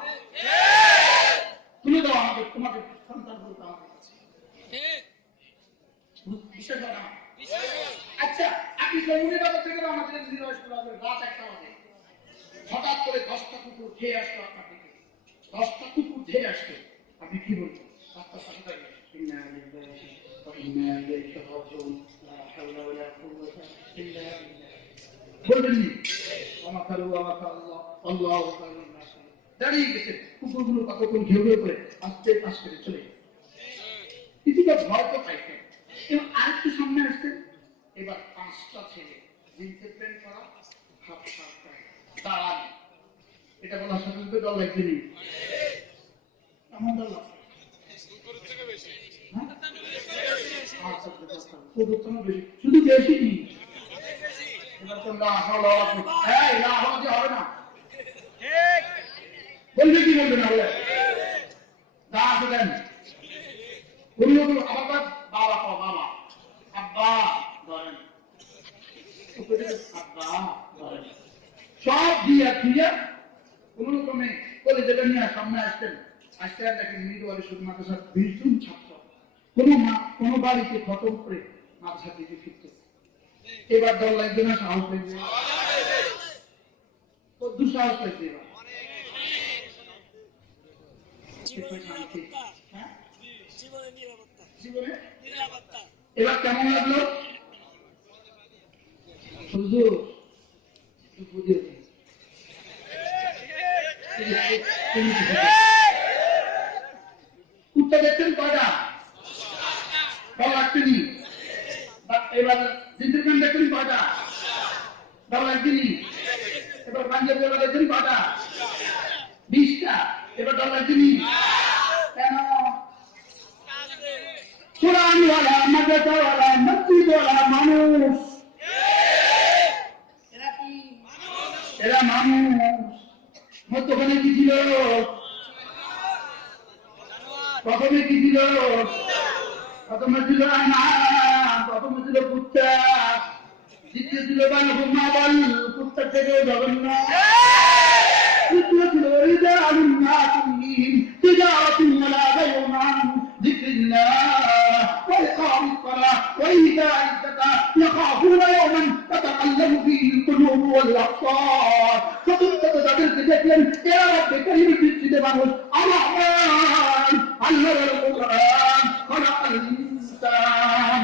তুলে দাও আমাদের তোমাদের সন্তানগুলো আমাদের কাছে। বিশ্বাস হয় না? আচ্ছা, আপনি জঙ্গলি বাজার থেকে আমাদের রাত 1টা বাজে হঠাৎ করে 10টা কুকুর খেয়ে আসলো আপনার দিকে, 10টা কুকুর খেয়ে আসলো, আপনি কি বলবেন? রাস্তার সাথে বলবেন দাঁড়িয়ে গেছে কুকুরগুলো কতক্ষণ ঘেউ ঘেউ করে আস্তে আস্তে চলে কিছুটা ভয় তো পাইছেন। এবং আরেকটু সামনে আসছেন, এবার 5টা ছেলে জিন্সের প্যান্ট পরা, হাফ শার্ট পরা দাঁড়ান। এটা বলার সাথে সাথে দল লাগছে নি কেমন দল লাগছে? শুধু বেশি কি হবে না, বলবে কি বলবে না যা আছে দেন আবার বাবা বাবা আব্বা ধরেন আব্বা ধরেন সব দিয়া দিয়ে কোন রকমে কলেজের নিয়ে সামনে আসতেন। আসতে আর দেখেন মিরওয়ারি শুধু মাদ্রাসার 20 জন ছাত্র কোনো বাড়িতে খতম করে মাদ্রাসা দিকে ফিরতেছে। এবার দল লাগবে না, সাহস লাগবে, দুঃসাহস লাগবে। এবার কেমন লাগলো? কুত্তা দেখছেন কয়টা? দল লাগছেনি। এবার জিন্সের প্যান্ট দেখছেন কয়টা? দল লাগছেনি। এবার পাঞ্জাবি দেখছেন কয়টা? 20টা। এবার দল লাগছেনি কেন? কোরআনওয়ালা, মাদ্রাসাওয়ালা, মসজিদওয়ালা মানুষ, এরা মানুষ। মধ্যখানে কি ছিল? প্রথমে কি ছিল? প্রথমে ছিল প্রথমে ছিল কুত্তা, দ্বিতীয় ছিল বাল কুত্তার থেকে জঘন্য, তৃতীয় ছিল وإيتاء الزكاة يخافون يوما تتقلب فيه القلوب والأبصار। চতুর্থত তাদেরকে দেখলেন এরা রব্বে কারীমের দৃষ্টিতে মানুষ। আর-রহমান আল্লাহর কোরআন খলাকাল ইনসান।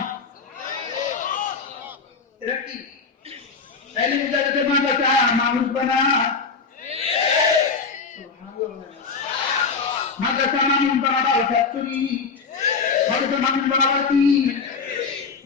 এরা কি তাইলে বুঝা গেছে মাদ্রাসা মানুষ বানায়। মাদ্রাসা মানুষ বানাবার ফ্যাক্টরি, মাদ্রাসা মানুষ বানাবার কি?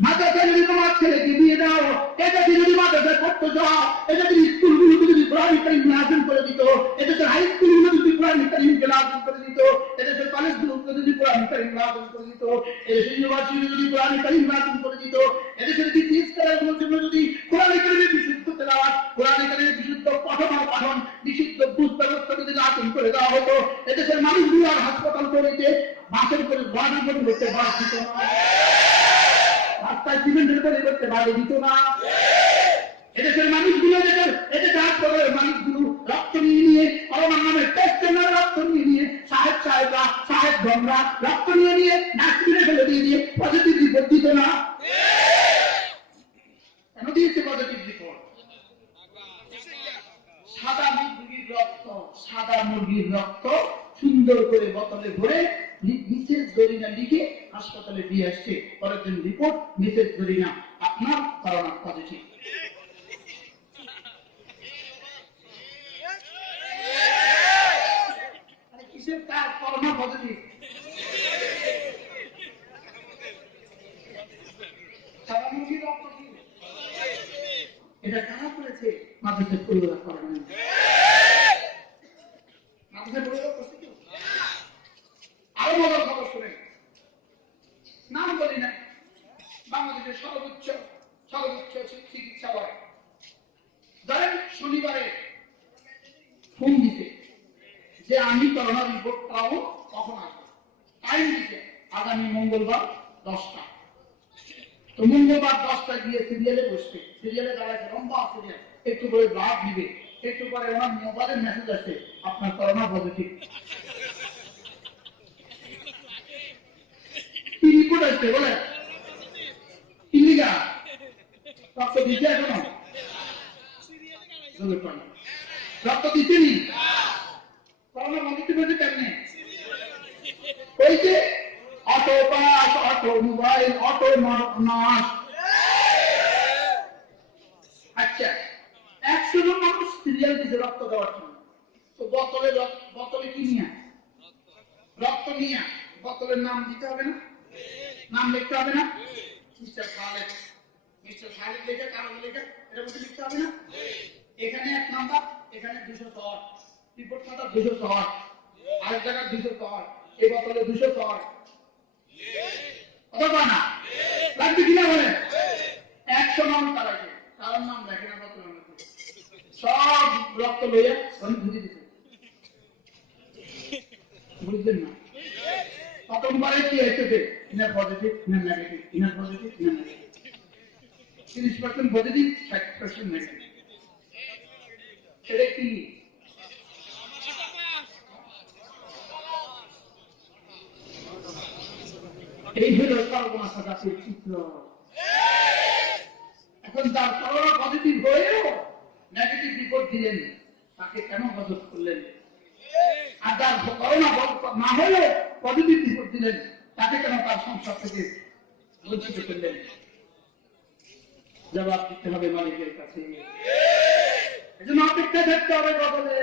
মাদ্রাসা যদি তোমার ছেলেকে দিয়ে দাও, এটা যদি মাদ্রাসায় পড়তে যাও, এটা যদি স্কুলগুলোকে যদি কোরআন কারীম নাযিল করে দিত, এটা হাই স্কুলগুলো যদি কোরআন কারীমকে নাযিল করে দিত, এটা কলেজগুলোকে যদি কোরআন কারীম নাযিল করে দিত, এদেশের ইউনিভার্সিটি যদি কোরআন কারীম নাযিল করে দিত, এদেশের বিসিএস কলেজগুলোর জন্য যদি কোরআন কারীমের বিশুদ্ধ তেলাওয়াত, কোরআন কারীমের বিশুদ্ধ পঠন আর পাঠন, বিশুদ্ধ বুঝ ব্যবস্থা যদি নাযিল করে দেওয়া হতো, এদেশের মানুষগুলো আর হাসপাতাল করিতে বাসের করে বাড়ি করতে বাস দিত না, রাস্তায় সিমেন্টের পরিবর্তে বাড়ি দিত না। এদেশের মানুষগুলো এদেশের হাসপাতালের মানুষগুলো রক্ত নিয়ে করোনার নামে টেস্ট রক্ত নিয়ে সাহেবরা সাহেব ধনরা রক্ত নিয়ে ডাস্টবিনে ফেলে দিয়ে পজিটিভ রিপোর্ট দিত না। কেন দিয়েছে পজিটিভ রিপোর্ট? সাদা মুরগির রক্ত সুন্দর করে বোতলে ভরে মিসেস জরিনা লিখে হাসপাতালে দিয়ে আসছে, পরের দিন রিপোর্ট মিসেস জরিনা আপনার করোনা পজিটিভ। কিসের কার করোনা পজিটিভ? সাদা মুরগির রক্ত কি এটা কারা করেছে? মাদ্রাসার পরিবার করে না, মাদ্রাসার পরিবার করছে কেউ? আরো মজার খবর শুনে, নাম বলি না, বাংলাদেশের সর্বোচ্চ চিকিৎসালয় ধরেন শনিবারে ফোন দিতে যে আমি করোনা রিপোর্ট পাবো, কখন আসবো, টাইম দিতে আগামী মঙ্গলবার 10টা। তো মঙ্গলবার 10টায় গিয়ে সিরিয়ালে বসবে, সিরিয়ালে দাঁড়াচ্ছে লম্বা সিরিয়াল, একটু করে ব্লাড দিবে, একটু পরে ওনার মোবাইলের মেসেজ আসে আপনার করোনা পজিটিভ। কি রিপোর্ট আসছে বলে? ইন্ডিকা রক্ত দিতে এখনো রক্ত দিতেনি, করোনা পজিটিভ হয়েছে কেমনে? ওই যে auto pass, auto mobile, auto নাশ। আচ্ছা 100 জন মানুষ সিরিয়াল দিতে রক্ত দেওয়ার জন্য, তো বোতলে কি নিয়ে রক্ত নিয়ে বোতলের নাম দিতে হবে না, নাম লিখতে হবে না, মিস্টার খালেদ লেখা, কারণ লেখা, এটা বলতে লিখতে হবে না। এখানে 1 নাম্বার, এখানে 210, রিপোর্ট খাতা 210, আরেক জায়গায় 210, এই বোতলে 210, অথবা না লাগবে কিনা বলে 100 নাম তারাইছে, কারণ নাম লেখে না বোতলের মধ্যে, সব রক্ত লইয়া ধুয়ে দিতে। বুঝলেন না? প্রথমবারে কি হয়েছে? Inner positive, inner negative, inner positive, inner negative, 30% positive, 60% negative. সেটা কি? এই হলো সর্বনাশা জাতির চিত্র। এখন তার করোনা পজিটিভ হয়েও নেগেটিভ রিপোর্ট দিলেন, তাকে কেন গজব করলেন? আর তার করোনা না হলে পজিটিভ রিপোর্ট দিলেন, তাকে কেন তার সংসার থেকে বঞ্চিত করলেন? জবাব দিতে হবে মালিকের কাছে। এজন্য অপেক্ষা থাকতে হবে গজবে।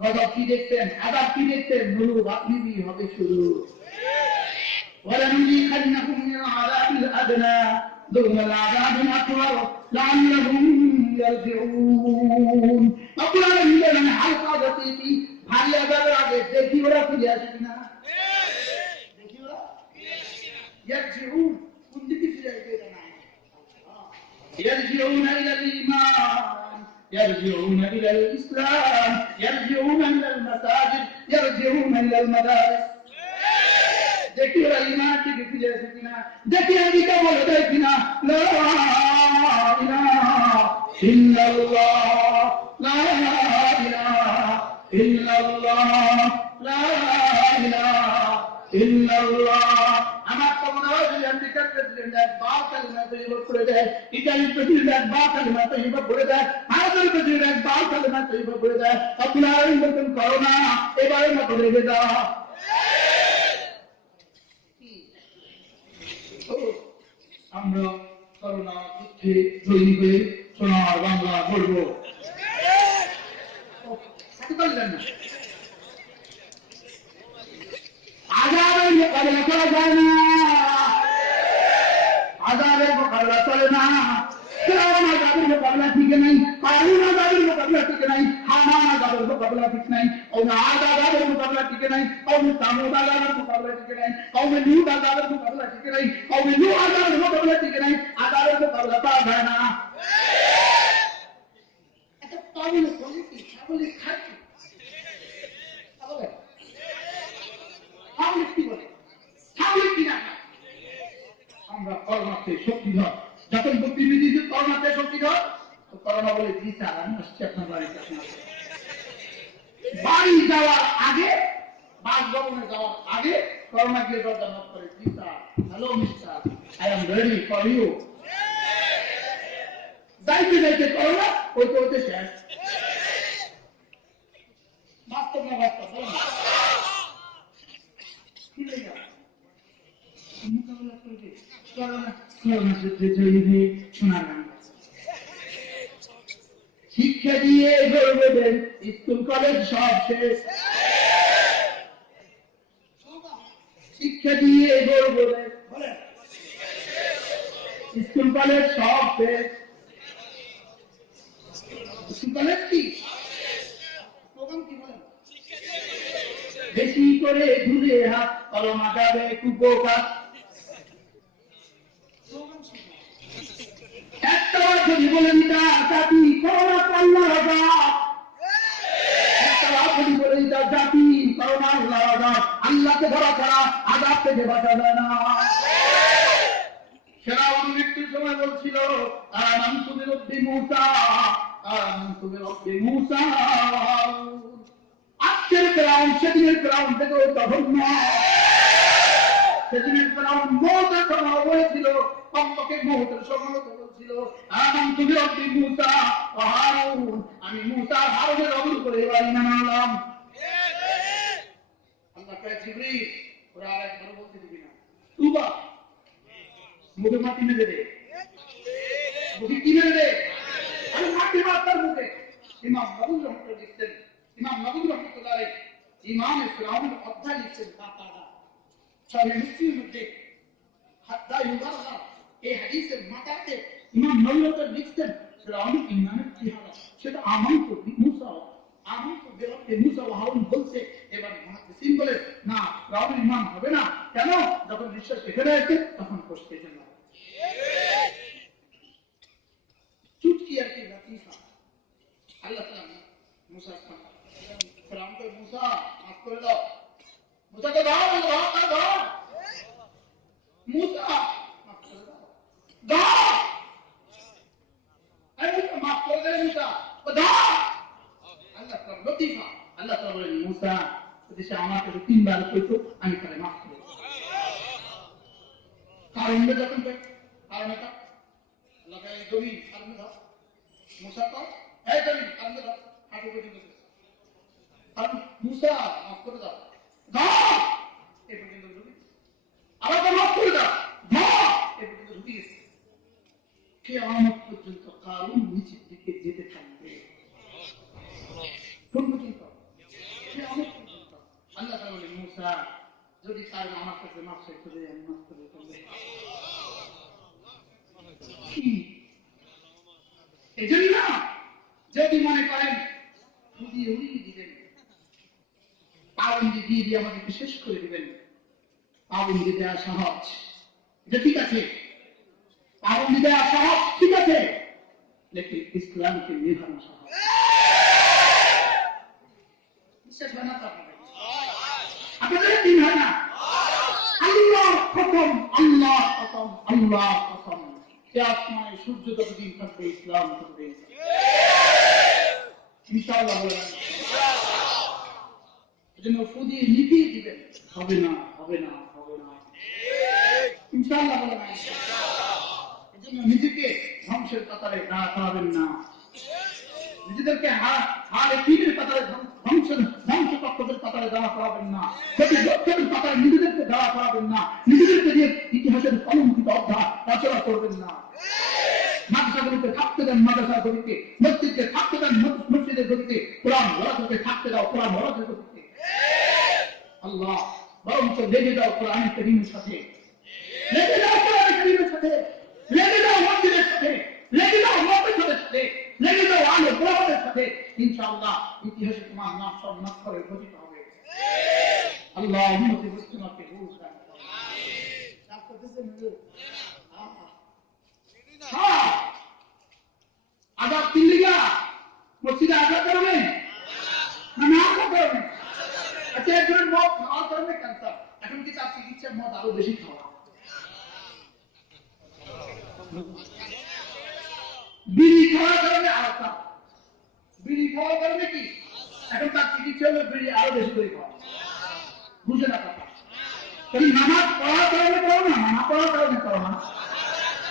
গজব কি দেখছেন? আযাব কি দেখছেন? নুরু আপনি হবে শুরু। ولنذيقنهم من العذاب الأدنى دون العذاب الأكبر لعلهم يرجعون। أقول لهم حلقة ذاتي ভারী আযাবের আগে দেখি ওরা ফিরে আসে কিনা, দেখি ওরা يرجعون, কোন দিকে ফিরে আসবে না? يرجعون إلى الإيمان، يرجعون إلى الإسلام، يرجعون إلى المساجد، يرجعون إلى المدارس। দেখি ওরা ইমান থেকে ফিরে আসে কিনা, দেখি আদিকে বলে দেয় কিনা লা ইলাহা ইল্লাল্লাহ, লা ইলাহা ইল্লাল্লাহ, লা ইলাহা ইল্লাল্লাহ। আমার তো মনে হয় যে আমেরিকার প্রেসিডেন্ট একবার কালিমা তৈয়বা করে দেয়, ইতালির প্রেসিডেন্ট একবার কালিমা তৈয়বা করে দেয়, ভারতের প্রেসিডেন্ট একবার কালিমা তৈয়বা করে দেয়। আপনারা বলতেন করোনা এবারে মতো লেগে যাওয়া। আমরা করোনা যুদ্ধে জয়ী হয়ে সোনার বাংলা বলবো। আযাবের মোকাবেলা করা যায় না, আযাবের মোকাবেলা চলে না। ফিরআউন আযাবের মোকাবেলা ঠিক নাই, কারুন আযাবের মোকাবেলা ঠিক নাই, হামান আযাবের মোকাবেলা ঠিক নাই, ওমর আযাবের মোকাবেলা টিকে নাই, কওমে সামুদ আযাবের মোকাবেলা টিকে নাই, কওমে লূত আযাবের মোকাবেলা টিকে নাই, কওমে নূহ আযাবের মোকাবেলা টিকে নাই, আযাবের মোকাবেলা পাওয়া যায় না। এটা পাগলের বলে কি? পাগলের খায় কি? পাগলের কি বলে? পাগলের কি না খায়? আমরা করোনাতে শক্তিধর, যখন প্রতিনিধি করোনাতে শক্তিধর, তো করোনা বলে জি স্যার আমি আসছি আপনার বাড়িতে। বাড়ি যাওয়ার আগে, বাসভবনে যাওয়ার আগে করোনা গিয়ে দরজা নক করে, জি sir, hello mister, I am ready for you. যাইতে যাইতে করোনা হইতে হইতে শেষ। বাস্তব না বাস্তব বলেন? কি লেগে মোকাবেলা করবে করোনা? করোনা যুদ্ধে জয়ী শোনার গান। শিক্ষা দিয়ে গড়বেন স্কুল কলেজ সব শেষ, শিক্ষা দিয়ে গড়বেন স্কুল কলেজ সব শেষ। স্কুল কলেজ কি প্রোগ্রাম কি বলেন? বেশি করে ধুলে হাত, করোনা যাবে কুপোকার। একটা যদি বলেন তা জাতি করোনা আল্লাহ রাজাব, একটা যদি বলেন তা জাতি করোনা আল্লাহ রাজাব, আল্লাহকে ধরা ছাড়া আযাব থেকে বাঁচা যায় না। ফেরাউন মৃত্যুর সময় বলছিল আমানতু বিরব্বি মূসা, আমানতু বিরব্বি মূসা। আজকের ফেরাউন সেদিনের ফেরাউন থেকেও জঘন্য। সেদিনের ফেরাউন মওতের সময় বলেছিল, কমপক্ষে মওতের সময় বলছিল আমানতু বিরব্বি মূসা ওয়া হারুন, আমি মূসা আর হারুনের রবের উপরে এবার ঈমান আনলাম। আল্লাহ কয় জিবরিল ওরা আরেকবার বলতে দিবি না, তুবা মুখে মাটি মেরে দে, মুখে কি মেরে দে? আমি মাটি মারতার মুখে। ইমাম নববী রহমাতুল্লাহ লিখতেন, ইমাম নববী রহমাতুল্লাহ আলাইহি ইমাম ফিরাউনের অধ্যায় লিখতেন কাতারা সহিহ মুসলিমের মধ্যে হাত্তা ইউবাররা, এই হাদিসের মাথাতে ইমাম নববী লিখতেন ফিরাউনের ইমানের কি হালত, সেটা আমানতু বিমূসা, আমানতু বিরব্বি মূসা ওয়া হারুন বলছে। এবার মুহাদ্দিসিন বলে না, ফিরাউনের ইমান হবে না। কেন? যখন বিশ্বাস এখানে আছে তখন কষ্ট জন্য চুটকি আর কি লাতিফা। আল্লাহ তাআলা মুসা ফেরাউনকে মুসা মাফ করে দাও, মুসাকে দাও, দাও মুসা মাফ করে দাও, দাও এই মাফ করে দে মুসা, দাও। আল্লাহ তাআলা লতিফা, আল্লাহ তাআলা বলেন মুসা যদি সে আমার কাছে 3 বার কইতো আমি তাকে মাফ করে দেব। কারণ যখন কারণ এটা আল্লাহ এই জমি কারণ দাও, মুসা তো এই জমি কারণ দাও, হাঁটু কেটে দিতে, কারণ মুসা মাফ করে দাও, দাও এই পর্যন্ত ঢুকে আবার তো মাফ করে দাও, দাও এই পর্যন্ত ঢুকে গেছে। কিয়ামত পর্যন্ত কারণ নিচের দিকে যেতে থাকবে। কোন পর্যন্ত? কিয়ামত পর্যন্ত। আল্লাহ তাআলা বলেন মুসা যদি কারণ আমার কাছে মাফ চাইতে দেয় আমি মাফ করে দেব। এজন্য যদি মনে করেন উড়িয়ে উড়িয়ে দিবেন, পাবন্দি দিয়ে দিয়ে আমাদেরকে শেষ করে দিবেন, পাবন্দি দেওয়া সহজ, এটা ঠিক আছে, পাবন্দি দেওয়া সহজ ঠিক আছে, লেকিন ইসলামকে নিভানো সহজ। বিশ্বাস হয় না তো আপনাদের? দিন হয় না। আল্লাহ কসম, আল্লাহ কসম, আল্লাহ কসম, কিয়ামত সূর্য যতদিন থাকবে ইসলাম থাকবে ইনশাআল্লাহ। বলেন এজন্য ফুদিয়ে নিভিয়ে দিবেন, হবে না, হবে না, হবে না, ইনশাআল্লাহ। বলেন এজন্য নিজেকে ধ্বংসের কাতারে দাঁড় করাবেন না, নিজেদেরকে হালে পীরের কাতারে ধ্বংসপক্ষদের কাতারে দাঁড়া করাবেন না, প্রতিপক্ষের কাতারে নিজেদেরকে দাঁড়া করাবেন না, নিজেদেরকে দিয়ে ইতিহাসের কলঙ্কিত অধ্যায় রচনা করবেন না। মাদ্রাসাগুলোকে থাকতে দেন মাদ্রাসার গতিতে, মসজিদকে থাকতে দেন মসজিদের গতিতে, কোরআন ওয়াজকে থাকতে দাও কোরআন ওয়াজের গতিতে। আল্লাহ বরঞ্চ লেগে যাও কোরআন কারীমের সাথে, লেগে যাও কোরআন কারীমের সাথে, লেগে যাও মসজিদের সাথে, লেগে যাও মাদ্রাসার সাথে, লেগে যাও আলে কোরআনের সাথে। ইনশাআল্লাহ ইতিহাসে তোমার নাম সব নক্ষরে গঠিত হবে। اللهم في مسلمة في بوسا हाँ आजाद दिल्ली का मस्जिद आजाद करोगे नमाज को करोगे अच्छा एक मिनट मौत खाওয়ার কারণে ক্যান্সার এখন কি তার চিকিৎসা মত আরো বেশি খাওয়া বিড়ি খাওয়ার কারণে আলসা বিড়ি খাওয়ার কারণে কি এখন তার চিকিৎসা হলো বিড়ি আরো বেশি করে খাওয়া বুঝে না কথা তাহলে নামাজ পড়ার কারণে করো না না পড়ার কারণে করো না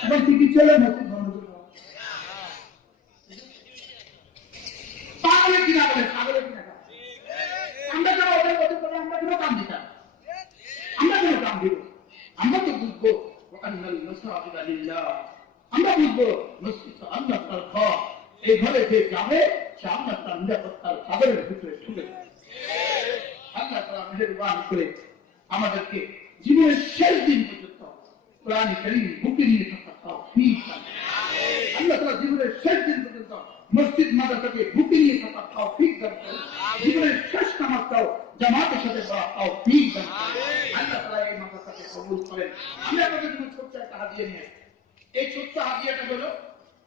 এবং চিকিৎসা হলে মসজিদ বন্ধ করে দাও পাগলে কিনা বলে পাগলে কিনা আমরা যারা ওদের কথা বলে আমরা কেন কাম দিতাম আমরা কেন কাম দিব আমরা তো বুঝবো আন্নাল মাসাজিদ লিল্লাহ আমরা বুঝবো মসজিদ আল্লাহ তাআলার ঘর এই ঘরে যে যাবে সে আল্লাহ তাআলার নিরাপত্তার চাদরের ভিতরে ঢুকে যাবে আল্লাহ তাআলা মেহেরবানি করে আমাদেরকে জীবনের শেষ দিন পর্যন্ত কোরআন কারীম বুকে নিয়ে থাকার তৌফিক দান করুন আল্লাহ তাআলা জীবনের শেষ দিন পর্যন্ত মসজিদ মাদ্রাসাকে বুকে নিয়ে থাকার তৌফিক দান করুন জীবনের শেষ নামাজটাও জামাতের সাথে পড়ার তৌফিক দান করুন আল্লাহ তাআলা এই মাদ্রাসাকে কবুল করেন আমি আপনাদের জন্য ছোট্ট একটা হাদিয়া নিয়ে এই ছোট্ট হাদিয়াটা হলো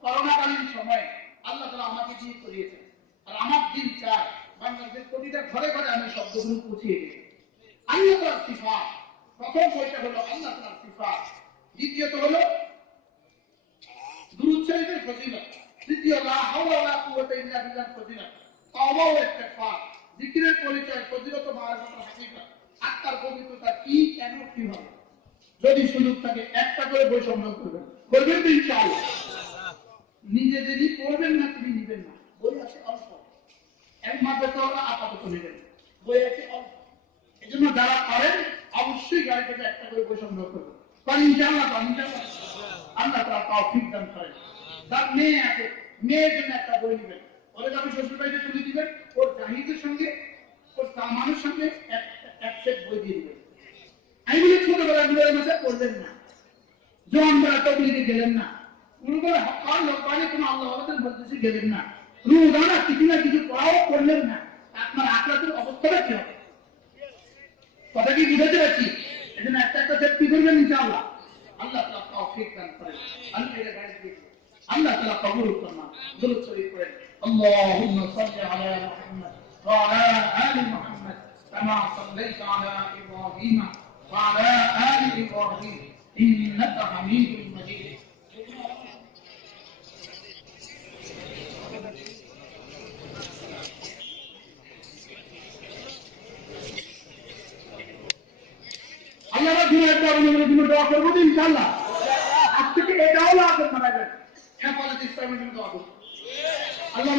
করোনাকালীন সময়ে আল্লাহ তাআলা আমাকে দিয়ে করিয়েছেন আর আমার দিন চায় বাংলাদেশের প্রতিটা ঘরে ঘরে আমি শব্দগুলো পৌঁছিয়ে দিই আল্লাহ তাআলার সিফাত প্রথম বইটা হলো আল্লাহ তাআলার সিফাত দ্বিতীয়ত হলো দুরূদ শরীফের ফজিলত তৃতীয় লা হাওলা ওয়ালা কুওয়াতা ইল্লা বিল্লাহর ফজিলত তাওবা ও ইস্তিগফার জিকিরের পরিচয় ফজিলত ও মারিফাতুল হাকিকত আত্মার পবিত্রতা কি কেন কিভাবে যদি সুযোগ থাকে একটা করে বই সংগ্রহ করবেন করবেন তো ইনশাআল্লাহ নিজে যদি পড়বেন না তিনি নেবেন না বই আছে অল্প এক মাদ্রাসা ওরা আপাতত নেবেন বই আছে অল্প এই জন্য যারা পারেন অবশ্যই গাড়ি থেকে একটা করে বই সংগ্রহ করবেন কারণ ইনশাআল্লাহ আল্লাহ তাআলা তৌফিক দান করেন তার মেয়ে আছে মেয়ের জন্য একটা বই নেবেন ওরা যখন শ্বশুর বাড়িতে তুলে দিবেন ওর জাহিদের সঙ্গে ওর সালমানের সঙ্গে এক সেট বই দিয়ে দিবেন আমি বলি ছোটবেলা গুলোর মাঝে পড়লেন না জন বেলা তবলিগে গেলেন না উনগুলো হকার লোক বাড়ি কোনো আল্লাহ আমাদের মজলিসে গেলেন না রোজানা কিছু না কিছু পড়াও করলেন না আপনার আখরাতের অবস্থাটা কি হবে কথা কি বুঝাতে পারছি এই জন্য একটা একটা সেট কি করবেন ইনশাআল্লাহ আল্লাহ তাআলা তৌফিক দান করেন আল্লাহ তাআলা কবুল করুন দুরূদ শরীফ পড়েন আল্লাহুম্মা সাল্লি আলা মুহাম্মদ ওয়া আলা আলি মুহাম্মদ কামা সাল্লাইতা আলা ইব্রাহিম ওয়া আলা আলি ইব্রাহিম ইন্নাকা হামিদুম মাজিদ আল্লাহ রাব্বুল আলামিনের দোয়া করব ইনশাআল্লাহ আজ থেকে এটাও লাগবে মানাবেন হেফাজত ইসলামের জন্য দোয়া করব আল্লাহ